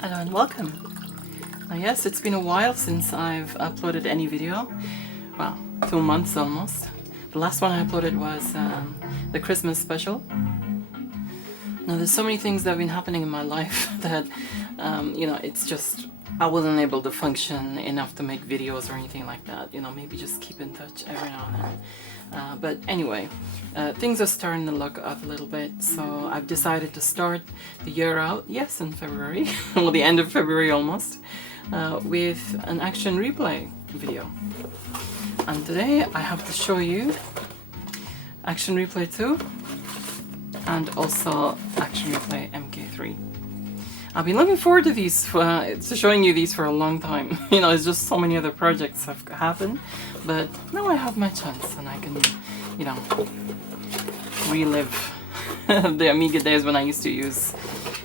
Hello and welcome. Now yes, it's been a while since I've uploaded any video. Well, 2 months almost. The last one I uploaded was the Christmas special. Now there's so many things that have been happening in my life that, it's just, I wasn't able to function enough to make videos or anything like that. Maybe just keep in touch every now and then. But anyway, things are starting to look up a little bit, so I've decided to start the year out, yes, in February, well, the end of February almost, with an action replay video. And today I have to show you Action Replay 2 and also Action Replay MK3. I've been looking forward to these, to showing you these for a long time. It's just so many other projects have happened, but now I have my chance and I can, relive the Amiga days when I used to use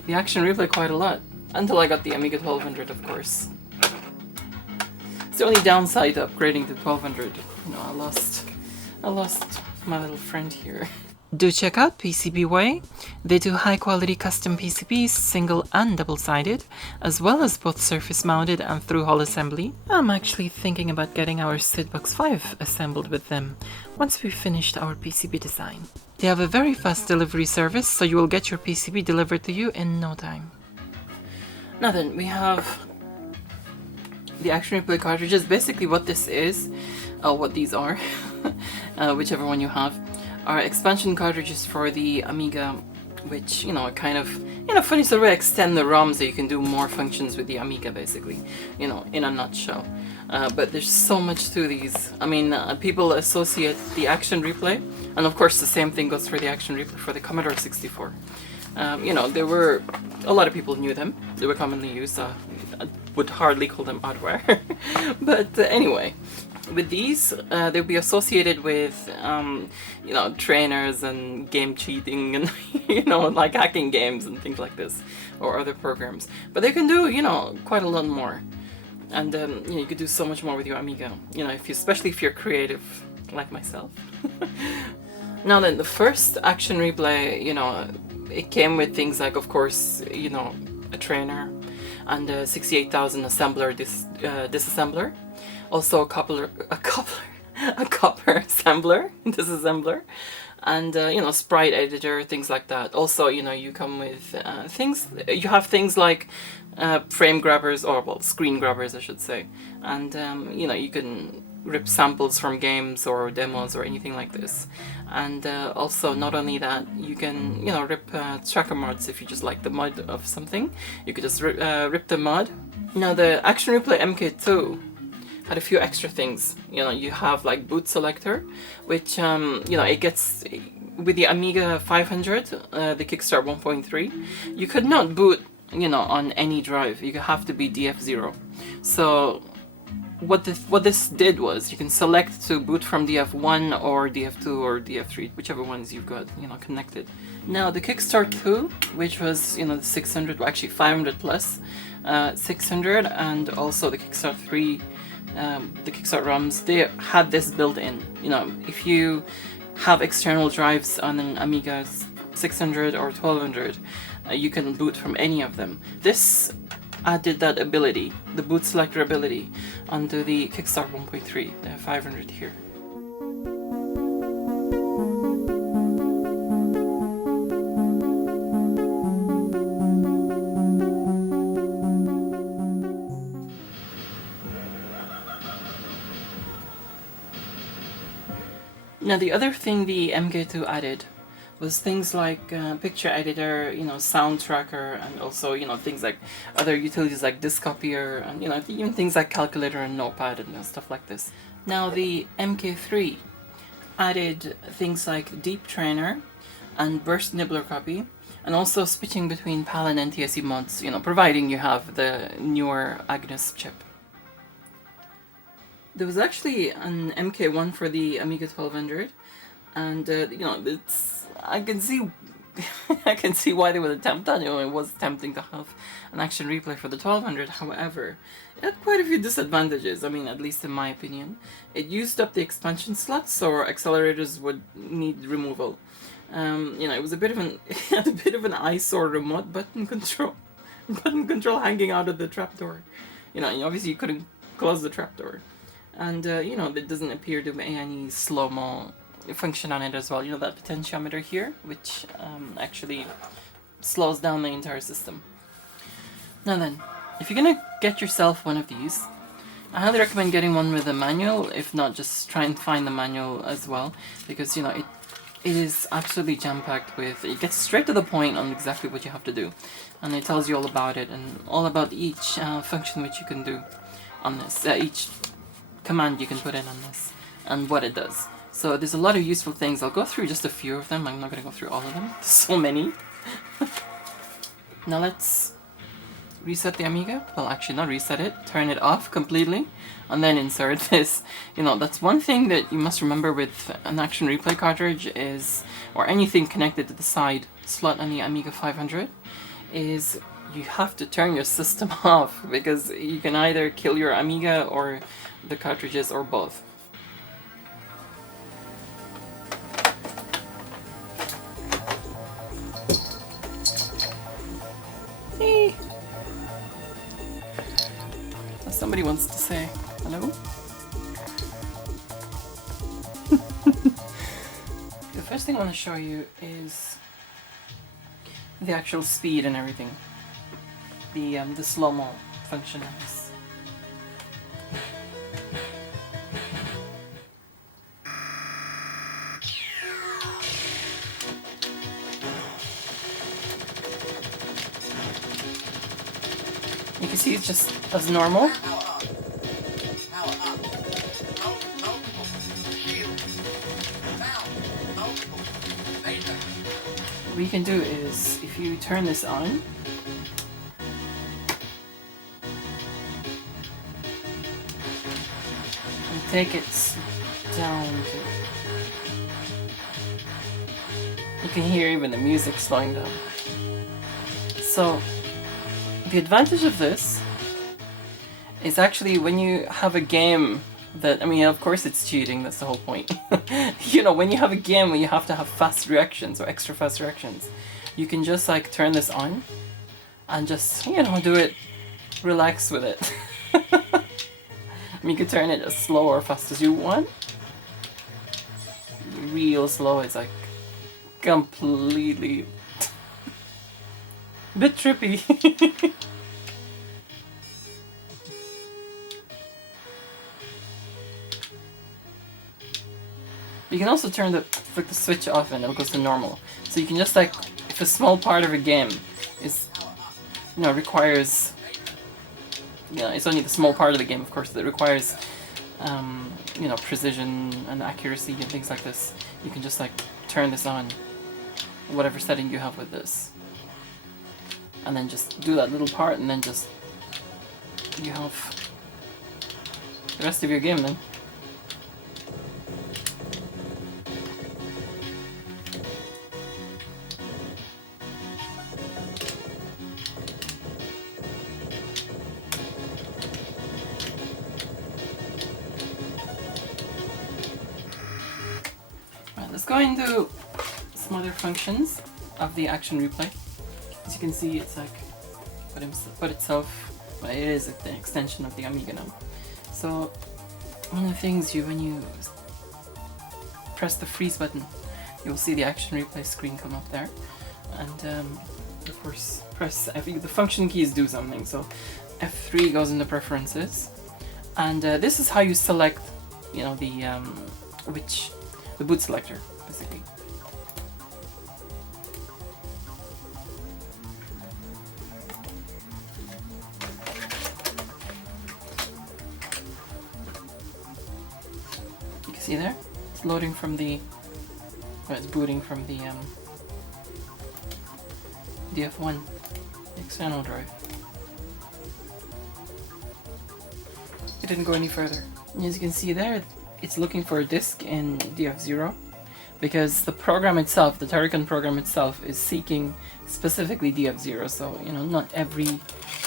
the Action Replay quite a lot, until I got the Amiga 1200, of course. It's the only downside to upgrading to 1200. I lost my little friend here. Do check out PCBWay. They do high quality custom PCBs, single and double-sided, as well as both surface mounted and through-hole assembly. I'm actually thinking about getting our SidBox 5 assembled with them once we've finished our PCB design. They have a very fast delivery service, so you will get your PCB delivered to you in no time. Now then, we have the Action Replay cartridges. Basically what this is, what these are, whichever one you have, are expansion cartridges for the Amiga, which, kind of, funny sort of way extend the ROM so you can do more functions with the Amiga, basically, in a nutshell. But there's so much to these. I mean, people associate the Action Replay, and of course the same thing goes for the Action Replay for the Commodore 64. There were, a lot of people knew them. They were commonly used. I would hardly call them hardware. But anyway, with these, they'll be associated with, trainers and game cheating and, like hacking games and things like this, or other programs. But they can do, quite a lot more. And, you could do so much more with your Amiga, especially if you're creative, like myself. Now then, the first Action Replay, it came with things like, of course, a trainer and a 68,000 assembler, disassembler. Also a copper assembler, disassembler, and sprite editor, things like that. Also, you come with you have things like frame grabbers, or well, screen grabbers, I should say, and you can rip samples from games or demos or anything like this. And also, not only that, you can rip tracker mods if you just like the mod of something. You could just rip the mod. Now the Action Replay MK2 had a few extra things. You have like boot selector, which it gets with the Amiga 500, the Kickstart 1.3. You could not boot on any drive. You have to be DF0. So what this did was you can select to boot from DF1 or DF2 or DF3, whichever ones you've got connected. Now the Kickstart 2, which was the 600, well, actually 500 plus 600, and also the Kickstart 3, the Kickstart ROMs, they had this built in. If you have external drives on an Amiga 600 or 1200, you can boot from any of them. This added that ability, the boot selector ability, onto the Kickstart 1.3, the 500 here. Now the other thing the MK2 added was things like picture editor, sound tracker, and also things like other utilities like disk copier, and even things like calculator and notepad and stuff like this. Now the MK3 added things like deep trainer and burst nibbler copy, and also switching between PAL and NTSC mods, providing you have the newer Agnes chip. There was actually an MK1 for the Amiga 1200, and I can see why they would attempt that. It was tempting to have an Action Replay for the 1200. However, it had quite a few disadvantages. I mean, at least in my opinion, it used up the expansion slots, so our accelerators would need removal. It was a bit of an it had a bit of an eyesore remote button control. button control hanging out of the trapdoor. You know, and obviously you couldn't close the trapdoor. And, you know, it doesn't appear to be any slow-mo function on it as well. You know, that potentiometer here, which actually slows down the entire system. Now then, if you're gonna get yourself one of these, I highly recommend getting one with a manual. If not, just try and find the manual as well, because, you know, it is absolutely jam-packed with, it gets straight to the point on exactly what you have to do, and it tells you all about it and all about each function which you can do on this, each command you can put in on this and what it does. So there's a lot of useful things. I'll go through just a few of them. I'm not going to go through all of them. There's so many. Now let's reset the Amiga. Well, actually not reset it. Turn it off completely and then insert this. You know, that's one thing that you must remember with an Action Replay cartridge is, or anything connected to the side slot on the Amiga 500, is you have to turn your system off, because you can either kill your Amiga or the cartridges or both. Hey! Somebody wants to say hello? The first thing I want to show you is the actual speed and everything. The slow-mo function of this. You can see it's just as normal. What you can do is, if you turn this on, and take it down to, you can hear even the music slowing down. So the advantage of this is actually when you have a game that, I mean, of course it's cheating, that's the whole point. You know, when you have a game where you have to have fast reactions or extra fast reactions, you can just like turn this on and just, you know, do it, relax with it. I mean, you can turn it as slow or fast as you want. Real slow is like completely bit trippy. You can also turn the switch off and it goes to normal. So you can just like, if a small part of a game is, you know, requires, you know, it's only the small part of the game, of course, that requires, you know, precision and accuracy and things like this. You can just like turn this on, whatever setting you have with this, and then just do that little part, and then just, you have the rest of your game then. Let's go into some other functions of the Action Replay. As you can see, it's like put itself, well, it is an extension of the Amiga now. So one of the things when you press the freeze button, you'll see the Action Replay screen come up there, and of course press F. The function keys do something. So F3 goes into preferences, and this is how you select, you know, the boot selector, basically. You can see there, it's loading from the, or it's booting from the DF1 external drive. It didn't go any further. And as you can see there, it's looking for a disk in DF0 because the program itself, the Turrican program itself, is seeking specifically DF0. So, you know, not every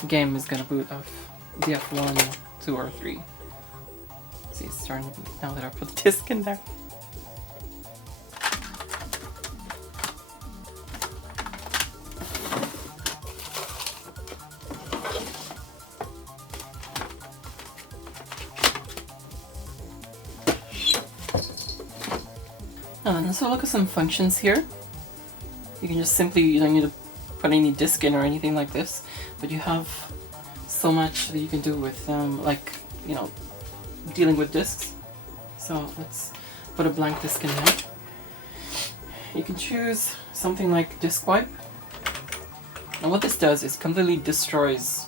game is going to boot off DF1, 2, or 3. See, it's starting to boot now that I put the disk in there. And then so look at some functions here. You can just simply, you don't need to put any disk in or anything like this, but you have so much that you can do with like, you know, dealing with disks. So let's put a blank disk in there. You can choose something like disk wipe. And what this does is completely destroys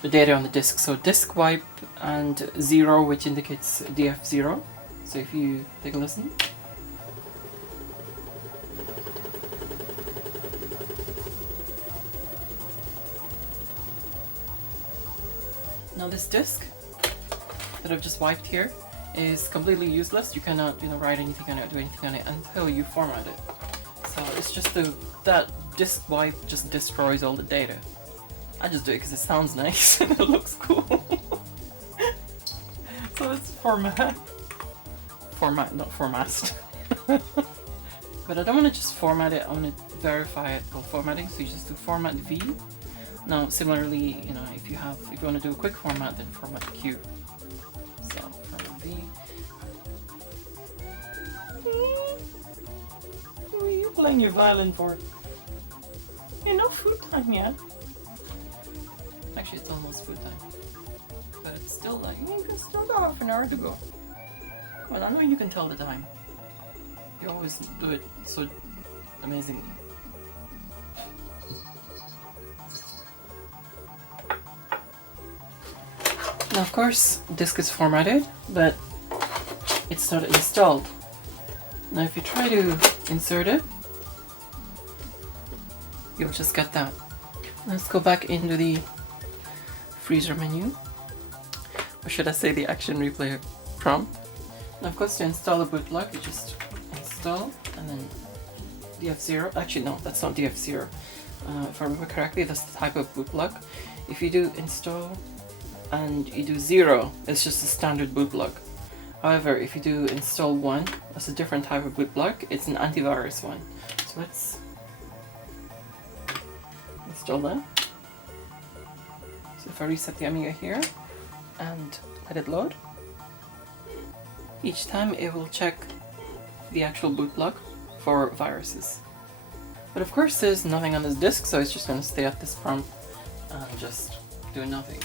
the data on the disk. So disk wipe and 0, which indicates DF0. So if you take a listen. Now this disk that I've just wiped here is completely useless. You cannot, you know, write anything on it, do anything on it until you format it. So it's just that disk wipe just destroys all the data. I just do it because it sounds nice and it looks cool. So let's format, not format. But I don't want to just format it, I want to verify it while formatting, so you just do format V. Now similarly, you know, if you want to do a quick format, then format Q. So format V. What are you playing your violin for? You're no food time yet. Actually, it's almost food time. But it's still like, you can still got half an hour to go. Well, I know you can tell the time. You always do it so amazingly. Now, of course, disk is formatted, but it's not installed. Now, if you try to insert it, you'll just get that. Let's go back into the freezer menu, or should I say the action replay prompt. Now, of course, to install a bootlock, you just install and then DF0. Actually, no, that's not DF0. If I remember correctly, that's the type of bootlock. If you do install and you do 0, it's just a standard bootlock. However, if you do install 1, that's a different type of bootlock. It's an antivirus one. So let's install that. So if I reset the Amiga here and let it load, each time it will check the actual bootlock for viruses. But of course there's nothing on this disk, so it's just going to stay at this prompt and just do nothing.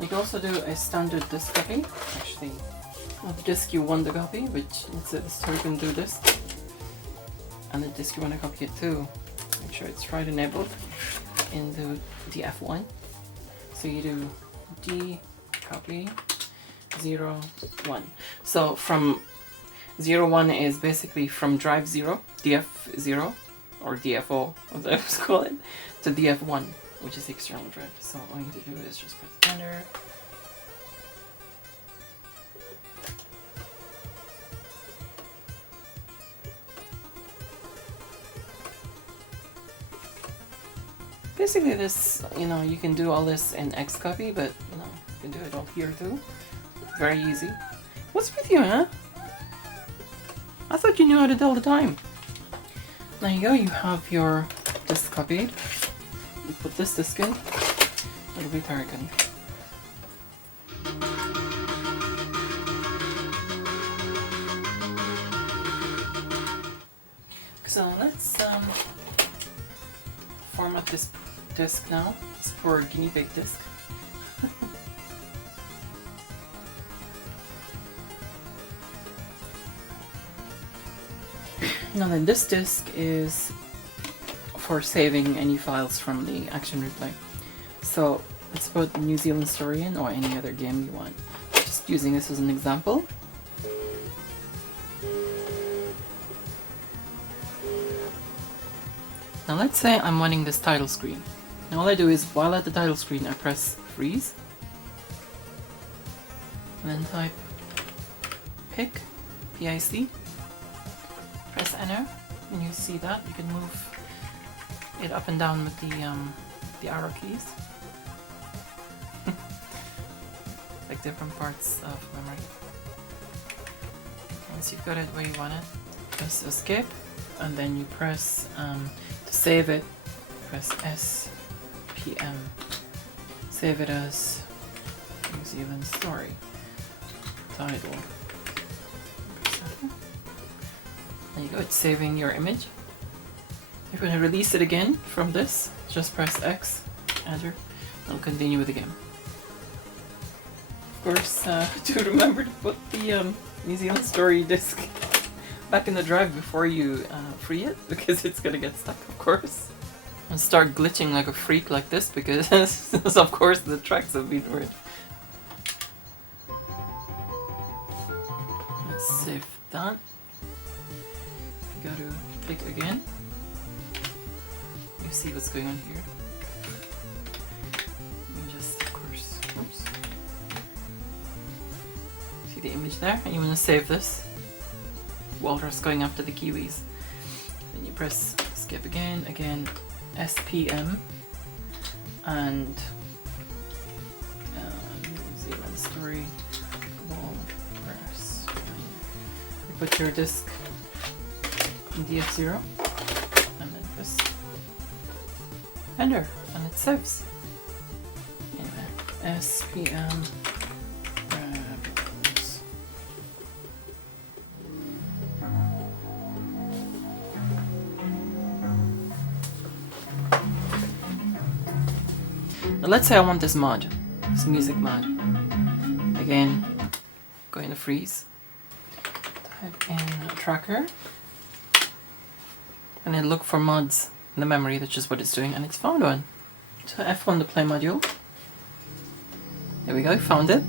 You can also do a standard disk copy, actually not the disk you want to copy, which let's say this you can do this, and the disk you want to copy it to, make sure it's write enabled into the F1. So you do D copy 0 1. So from 0 1 is basically from drive 0, DF0 or DFO as I always call it, to DF1, which is the external drive. So all you need to do is just press enter. Basically this, you know, you can do all this in Xcopy, but you know, you can do it all here too. Very easy. What's with you, huh? I thought you knew how to tell the time. There you go, you have your disk copied. You put this disk in, it'll be very good. So let's format this disk now. It's for guinea pig disk. Now then, this disk is for saving any files from the action replay. So let's put New Zealand Story in, or any other game you want. Just using this as an example. Now let's say I'm wanting this title screen. Now all I do is, while at the title screen, I press freeze. And then type pic, P-I-C. Press enter, and you see that. You can move it up and down with the arrow keys. Like different parts of memory. Once you've got it where you want it, press escape, and then you press to save it, press SPM. Save it as New Zealand Story. title. There you go, it's saving your image. If you want to release it again from this, just press X, enter, and continue with the game. Of course, do remember to put the New Zealand story disc back in the drive before you free it, because it's gonna get stuck, of course. And start glitching like a freak like this, because of course the tracks have been weird. Let's save that. Go to click again. You see what's going on here. And just, of course, oops. See the image there? And you want to save this. Walrus going after the Kiwis. Then you press skip again, SPM, and New Zealand story, Walrus. You put your disc in DF0, and then press enter, and it saves. Anyway, SPM. Let's say I want this mod, this music mod. Again, go into freeze, type in tracker, and then look for mods in the memory, that's just what it's doing, and it's found one. So F1 to play module. There we go, found it.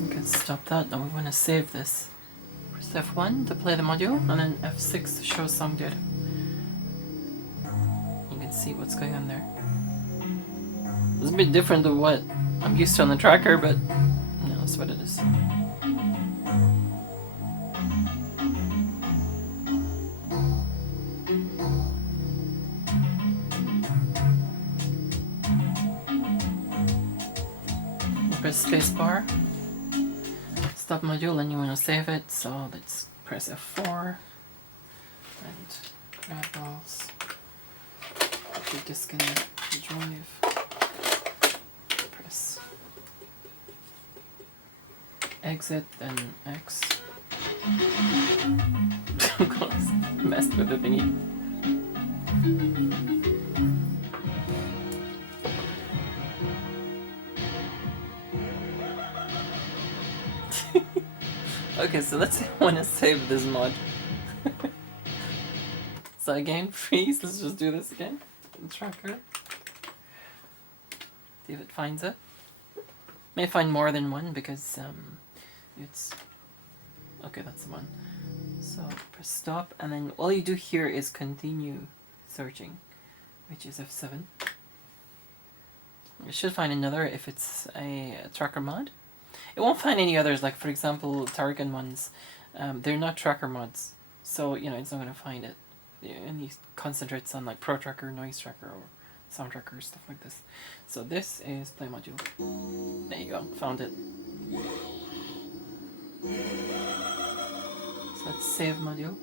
You can stop that, now we want to save this. Press F1 to play the module, and then F6 to show song data. See what's going on there. It's a bit different to what I'm used to on the tracker, but no, that's what it is. You press spacebar, stop module, and you want to save it, so let's press F4 and grab balls. Disconnect the drive, press exit, then X. Messed with the thingy. Okay, so let's say I want to save this mod. So again, freeze, let's just do this again. Tracker. See if it finds it. May find more than one because it's okay, that's the one. So press stop, and then all you do here is continue searching, which is F7. You should find another if it's a tracker mod. It won't find any others, like for example Targan ones. They're not tracker mods, so you know it's not going to find it. And he concentrates on like Pro Tracker, Noise Tracker, or Sound Tracker, stuff like this. So this is play module. There you go, found it. So let's save module.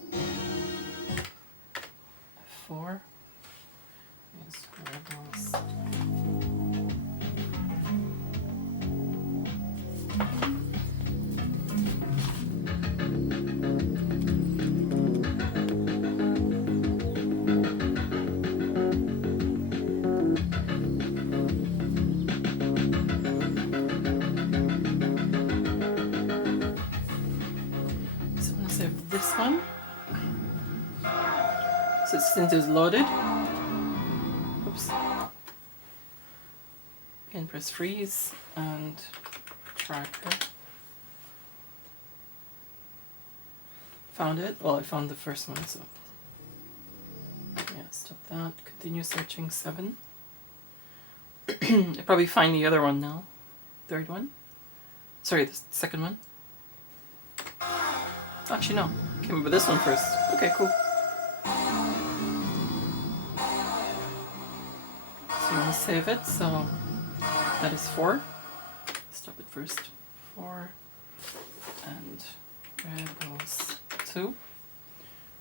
F4 is rebels. This one. So since it's loaded, oops. Again, press freeze and tracker. Found it. Well, I found the first one, so yeah, stop that. Continue searching 7. I'll probably find the other one now. Third one. Sorry, the second one. Actually, no. Came up with this one first. Okay, cool. So you want to save it, so that is 4. Stop it first. 4 and rebels 2.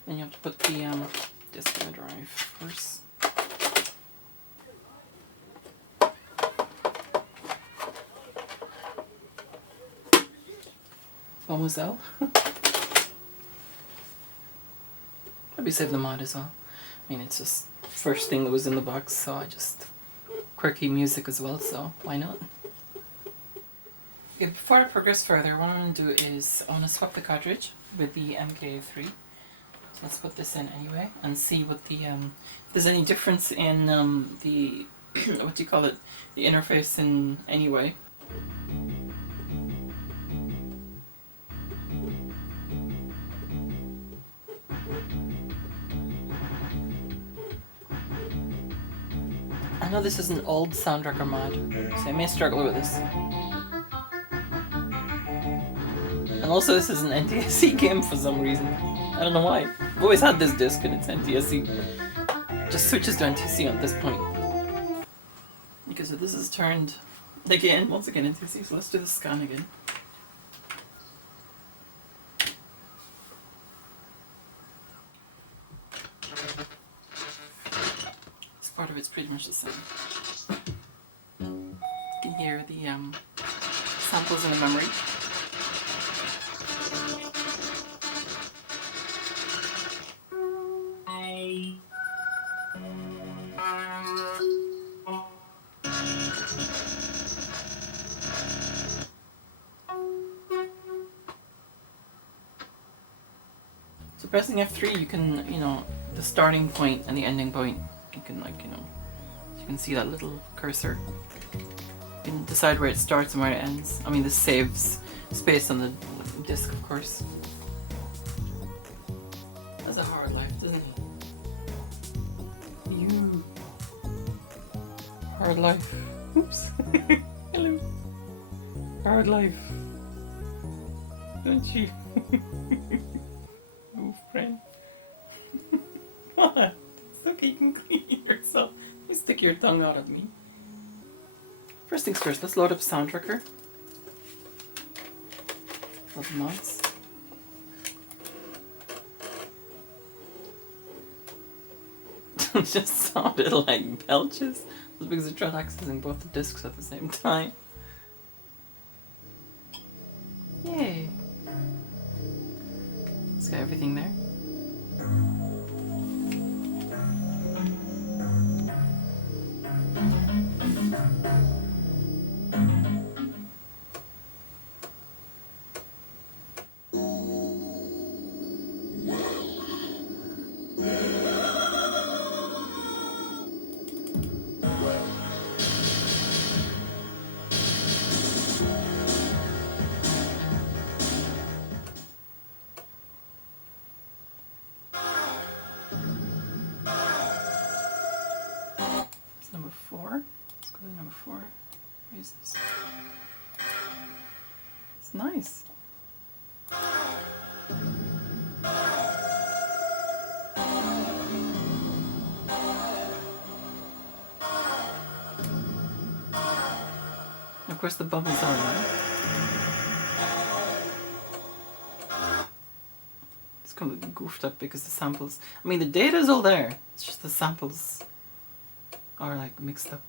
Then you have to put the disk in the drive first. almost out. Probably save the mod as well. I mean, it's just first thing that was in the box, so I just quirky music as well, so why not? Okay, before I progress further, what I'm going to do is I want to swap the cartridge with the MK3. So let's put this in anyway and see what the if there's any difference in the what do you call it, the interface in any way. I know this is an old soundtracker mod, so I may struggle with this. And also this is an NTSC game for some reason. I don't know why. I've always had this disc and it's NTSC. Just switches to NTSC at this point. Okay, so this is turned again, once again NTSC, so let's do the scan again. This part of it's pretty much the same. You can hear the samples in the memory. So pressing F3, you can, the starting point and the ending point, you can you can see that little cursor. You can decide where it starts and where it ends. I mean, this saves space on the disc, of course. That's a hard life, doesn't it? You. Hard life. Oops. Hello. Hard life. Don't you? Move, friend. What? It's okay, you can clean yourself. You stick your tongue out at me. First things first, let's load up Sound Tracker. Load the mods. It just sounded like belches. That's because I tried accessing both the discs at the same time. Yay! It's got everything there. Number 4. Let's go to number 4. Where is this? It's nice. Of course the bubbles are right. It's kind of goofed up because the samples, I mean the data's all there, it's just the samples are like mixed up,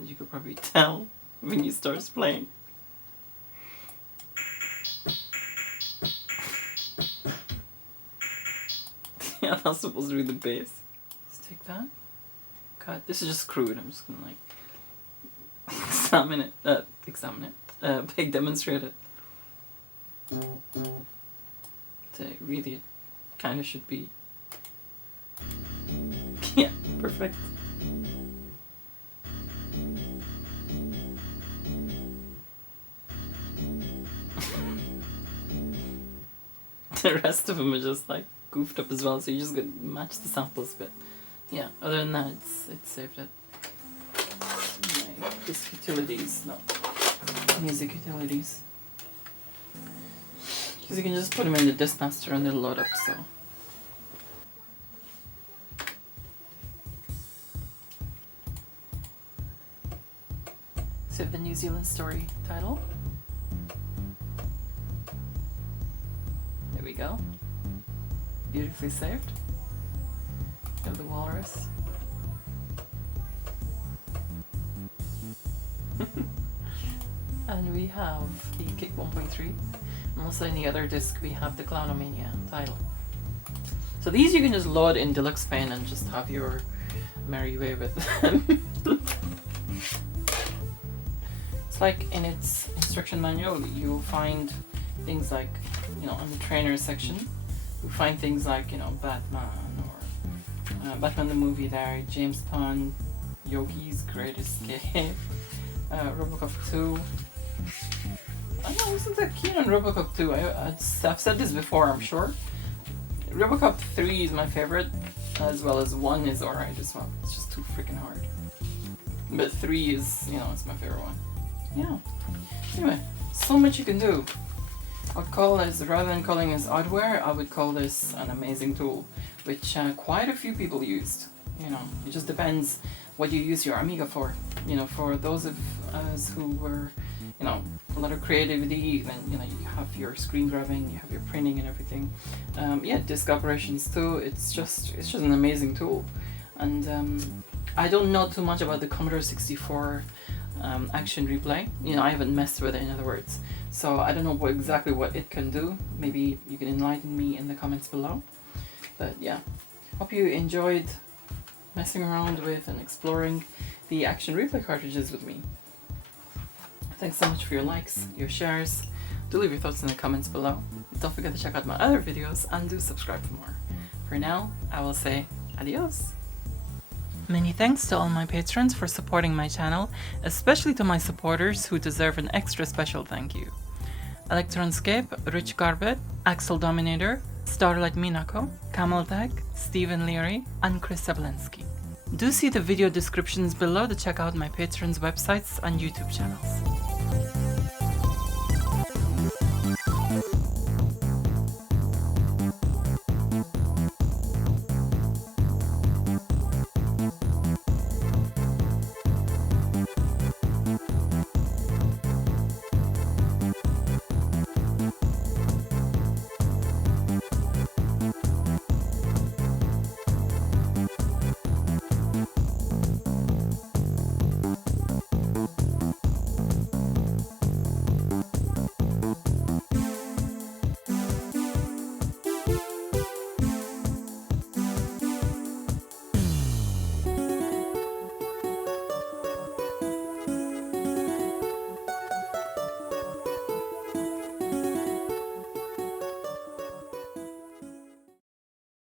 as you could probably tell when you start playing. Yeah, that's supposed to be the bass. Let's take that. Cut. This is just crude. I'm just gonna like demonstrate it. So really, it kind of should be. Yeah, perfect. The rest of them are just like goofed up as well, so you just got to match the samples, but yeah, other than that, it's saved it. Disc utilities, no. Music utilities. Because you can just put them in the disc master and it'll load up, so. Save the New Zealand story title. There we go. Beautifully saved. Have the walrus. And we have the kick 1.3. And also in the other disc we have the Clownomania title. So these you can just load in deluxe paint and just have your merry way with them. It's like in its instruction manual you'll find things like, you know, on the trainer section you'll find things like, you know, Batman or Batman the movie there, James Bond, Yogi's Great Escape, Robocop 2. I wasn't that keen on Robocop 2. I've said this before, I'm sure. Robocop 3 is my favorite, as well as 1 is alright as well. It's just too freaking hard. But 3 is, you know, it's my favorite one. Yeah. Anyway, so much you can do. I would call this, rather than calling this oddware, I would call this an amazing tool, which quite a few people used. You know, it just depends what you use your Amiga for. You know, for those of us who were, you know, a lot of creativity, then, you know, you have your screen grabbing, you have your printing and everything. Yeah, disk operations too. It's just an amazing tool. And I don't know too much about the Commodore 64 action replay. You know, I haven't messed with it, in other words. So I don't know exactly what it can do. Maybe you can enlighten me in the comments below. But yeah, hope you enjoyed messing around with and exploring the action replay cartridges with me. Thanks so much for your likes, your shares. Do leave your thoughts in the comments below. Don't forget to check out my other videos and do subscribe for more. For now, I will say adios. Many thanks to all my patrons for supporting my channel, especially to my supporters who deserve an extra special thank you. Electronscape, Rich Garbett, Axel Dominator, Starlight Minako, Camel Tag, Stephen Leary, and Chris Sablinski. Do see the video descriptions below to check out my patrons' websites and YouTube channels.